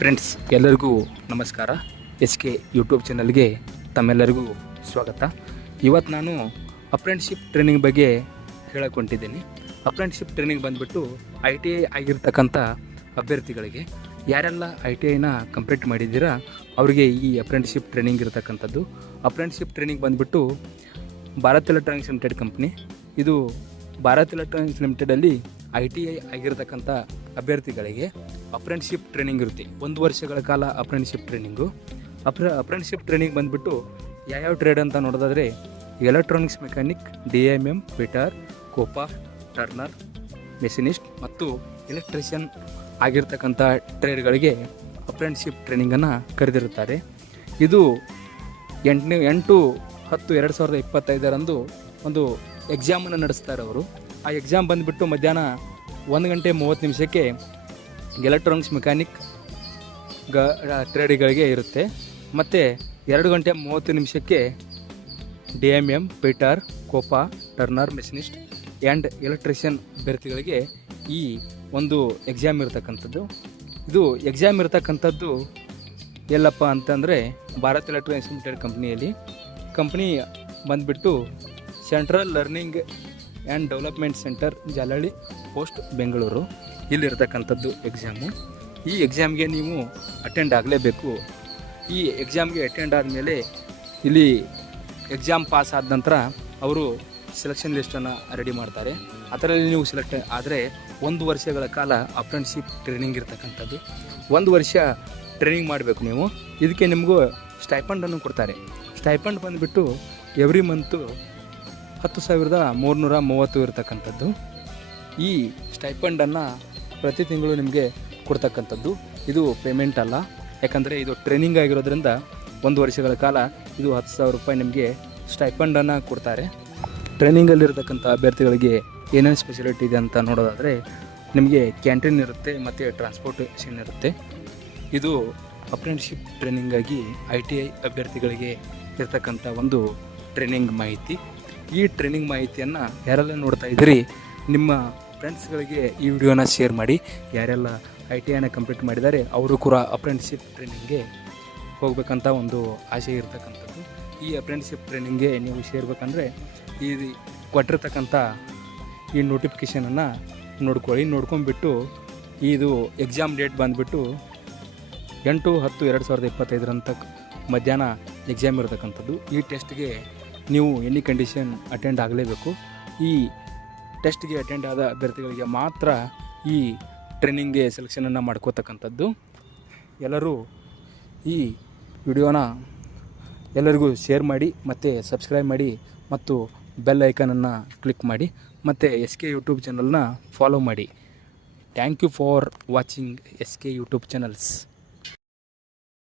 Friends, ಎಲ್ಲರಿಗೂ ನಮಸ್ಕಾರ. SK YouTube ಚಾನಲ್ಗೆ ತಮ್ಮೆಲ್ಲರಿಗೂ ಸ್ವಾಗತ. ಇವತ್ತು ನಾನು ಅಪ್ರೆಂಟಿಸ್ಶಿಪ್ ಟ್ರೈನಿಂಗ್ ಬಗ್ಗೆ ಹೇಳಕ್ಕೊಂಡಿದ್ದೀನಿ. ಅಪ್ರೆಂಟಿಸ್ಶಿಪ್ ಟ್ರೈನಿಂಗ್ ಬಂದುಬಿಟ್ಟು ITI ಆಗಿರ್ತಕ್ಕಂಥ ಅಭ್ಯರ್ಥಿಗಳಿಗೆ, ಯಾರೆಲ್ಲ ITIನ ಕಂಪ್ಲೀಟ್ ಮಾಡಿದ್ದೀರಾ ಅವರಿಗೆ ಈ ಅಪ್ರೆಂಟಿಸ್ಶಿಪ್ ಟ್ರೈನಿಂಗ್ ಇರತಕ್ಕಂಥದ್ದು. ಅಪ್ರೆಂಟಿಸ್ಶಿಪ್ ಟ್ರೈನಿಂಗ್ ಬಂದುಬಿಟ್ಟು ಭಾರತ್ ಎಲೆಕ್ಟ್ರಾನಿಕ್ಸ್ ಲಿಮಿಟೆಡ್ ಕಂಪ್ನಿ. ಇದು ಭಾರತ್ ಎಲೆಕ್ಟ್ರಾನಿಕ್ಸ್ ಲಿಮಿಟೆಡಲ್ಲಿ ITI ಆಗಿರತಕ್ಕಂಥ ಅಭ್ಯರ್ಥಿಗಳಿಗೆ ಅಪ್ರೆಂಟಿಸ್ಶಿಪ್ ಟ್ರೈನಿಂಗ್ ಇರುತ್ತೆ. 1 ವರ್ಷಗಳ ಕಾಲ ಅಪ್ರೆಂಟಿಸ್ಶಿಪ್ ಟ್ರೈನಿಂಗು. ಅಪ್ರೆಂಟಿಸ್ಶಿಪ್ ಟ್ರೈನಿಂಗ್ ಬಂದುಬಿಟ್ಟು ಯಾವ್ಯಾವ ಟ್ರೇಡ್ ಅಂತ ನೋಡೋದಾದರೆ electronics mechanic, DMM, fitter, Copa, turner, machinist ಮತ್ತು ಎಲೆಕ್ಟ್ರಿಷಿಯನ್ ಆಗಿರ್ತಕ್ಕಂಥ ಟ್ರೇಡ್ಗಳಿಗೆ ಅಪ್ರೆಂಟಿಸ್ಶಿಪ್ ಟ್ರೈನಿಂಗನ್ನು ಕರೆದಿರುತ್ತಾರೆ. ಇದು 8/10/2025 ಒಂದು ಎಕ್ಸಾಮನ್ನು ನಡೆಸ್ತಾರೆ ಅವರು. ಆ ಎಕ್ಸಾಮ್ ಬಂದುಬಿಟ್ಟು ಮಧ್ಯಾಹ್ನ 1:30 ಎಲೆಕ್ಟ್ರಾನಿಕ್ಸ್ ಮೆಕ್ಯಾನಿಕ್ ಟ್ರೇಡ್ಗಳಿಗೆ ಇರುತ್ತೆ. ಮತ್ತು 2:30 DMM, fitter, Copa, turner, machinist and electrician ಅಭ್ಯರ್ಥಿಗಳಿಗೆ ಈ ಒಂದು ಎಕ್ಸಾಮ್ ಇರತಕ್ಕಂಥದ್ದು. ಇದು ಎಕ್ಸಾಮ್ ಇರತಕ್ಕಂಥದ್ದು ಎಲ್ಲಪ್ಪ ಅಂತಂದರೆ ಭಾರತ್ ಎಲೆಕ್ಟ್ರಾನಿಕ್ಸ್ ಲಿಮಿಟೆಡ್ ಕಂಪ್ನಿ ಬಂದುಬಿಟ್ಟು central learning and development centre, Jalahalli post, Bengaluru. ಇಲ್ಲಿರ್ತಕ್ಕಂಥದ್ದು ಎಕ್ಸಾಮು. ಈ ಎಕ್ಸಾಮ್ಗೆ ನೀವು ಅಟೆಂಡ್ ಆಗಲೇಬೇಕು. ಈ ಎಕ್ಸಾಮ್ಗೆ ಅಟೆಂಡ್ ಆದಮೇಲೆ ಇಲ್ಲಿ ಎಕ್ಸಾಮ್ ಪಾಸ್ ಆದ ನಂತರ ಅವರು ಸೆಲೆಕ್ಷನ್ ಲಿಸ್ಟನ್ನು ರೆಡಿ ಮಾಡ್ತಾರೆ. ಅದರಲ್ಲಿ ನೀವು ಸೆಲೆಕ್ಟ್ ಆದರೆ 1 ವರ್ಷಗಳ ಕಾಲ ಅಪ್ರೆಂಟಿಸ್ಶಿಪ್ ಟ್ರೈನಿಂಗ್ ಇರ್ತಕ್ಕಂಥದ್ದು. 1 ವರ್ಷ ಟ್ರೈನಿಂಗ್ ಮಾಡಬೇಕು ನೀವು. ಇದಕ್ಕೆ ನಿಮಗೂ ಸ್ಟೈಪಂಡನ್ನು ಕೊಡ್ತಾರೆ. ಸ್ಟೈಪಂಡ್ ಬಂದುಬಿಟ್ಟು ಎವ್ರಿ ಮಂತು 10,330 ಇರತಕ್ಕಂಥದ್ದು. ಈ ಸ್ಟೈಪಂಡನ್ನು ಪ್ರತಿ ತಿಂಗಳು ನಿಮಗೆ ಕೊಡ್ತಕ್ಕಂಥದ್ದು. ಇದು ಪೇಮೆಂಟ್ ಅಲ್ಲ, ಯಾಕಂದರೆ ಇದು ಟ್ರೈನಿಂಗ್ ಆಗಿರೋದ್ರಿಂದ 1 ವರ್ಷಗಳ ಕಾಲ ಇದು 10,000 ರೂಪಾಯಿ ನಿಮಗೆ ಸ್ಟೈಪಂಡನ್ನು ಕೊಡ್ತಾರೆ. ಟ್ರೈನಿಂಗಲ್ಲಿರ್ತಕ್ಕಂಥ ಅಭ್ಯರ್ಥಿಗಳಿಗೆ ಏನೇನು ಸ್ಪೆಷಾಲಿಟಿ ಇದೆ ಅಂತ ನೋಡೋದಾದರೆ ನಿಮಗೆ ಕ್ಯಾಂಟೀನ್ ಇರುತ್ತೆ ಮತ್ತು ಟ್ರಾನ್ಸ್ಪೋರ್ಟೇಷನ್ ಇರುತ್ತೆ. ಇದು ಅಪ್ರೆಂಟಿಸ್ಶಿಪ್ ಟ್ರೈನಿಂಗಾಗಿ ITI ಅಭ್ಯರ್ಥಿಗಳಿಗೆ ಇರ್ತಕ್ಕಂಥ ಒಂದು ಟ್ರೈನಿಂಗ್ ಮಾಹಿತಿ. ಈ ಟ್ರೈನಿಂಗ್ ಮಾಹಿತಿಯನ್ನು ಯಾರೆಲ್ಲ ನೋಡ್ತಾ ಇದ್ದೀರಿ ನಿಮ್ಮ ಫ್ರೆಂಡ್ಸ್ಗಳಿಗೆ ಈ ವಿಡಿಯೋನ ಶೇರ್ ಮಾಡಿ. ಯಾರೆಲ್ಲ ITIನ ಕಂಪ್ಲೀಟ್ ಮಾಡಿದ್ದಾರೆ ಅವರು ಕೂಡ ಅಪ್ರೆಂಟಿಸ್ಶಿಪ್ ಟ್ರೈನಿಂಗ್ಗೆ ಹೋಗಬೇಕಂತ ಒಂದು ಆಸೆ ಇರತಕ್ಕಂಥದ್ದು. ಈ ಅಪ್ರೆಂಟಿಸ್ಶಿಪ್ ಟ್ರೈನಿಂಗ್ಗೆ ನೀವು ಸೇರಬೇಕಂದ್ರೆ ಈ ಕೊಟ್ಟಿರ್ತಕ್ಕಂಥ ಈ ನೋಟಿಫಿಕೇಷನನ್ನು ನೋಡ್ಕೊಂಡ್ಬಿಟ್ಟು ಇದು ಎಕ್ಸಾಮ್ ಡೇಟ್ ಬಂದುಬಿಟ್ಟು 8/10/2025 ಮಧ್ಯಾಹ್ನ ಎಕ್ಸಾಮ್ ಇರತಕ್ಕಂಥದ್ದು. ಈ ಟೆಸ್ಟ್ಗೆ ನೀವು ಎನಿ ಕಂಡೀಷನ್ ಅಟೆಂಡ್ ಆಗಲೇಬೇಕು. ಈ ಟೆಸ್ಟ್ಗೆ ಅಟೆಂಡ್ ಆದ ಅಭ್ಯರ್ಥಿಗಳಿಗೆ ಮಾತ್ರ ಈ ಟ್ರೈನಿಂಗ್ಗೆ ಸೆಲೆಕ್ಷನನ್ನು ಮಾಡ್ಕೋತಕ್ಕಂಥದ್ದು. ಎಲ್ಲರೂ ಈ ವಿಡಿಯೋನ ಎಲ್ಲರಿಗೂ ಶೇರ್ ಮಾಡಿ ಮತ್ತು ಸಬ್ಸ್ಕ್ರೈಬ್ ಮಾಡಿ ಮತ್ತು ಬೆಲ್ ಐಕನನ್ನು ಕ್ಲಿಕ್ ಮಾಡಿ ಮತ್ತು SK ಯೂಟ್ಯೂಬ್ ಚಾನಲ್ನ ಫಾಲೋ ಮಾಡಿ. Thank you for watching SK YouTube channels.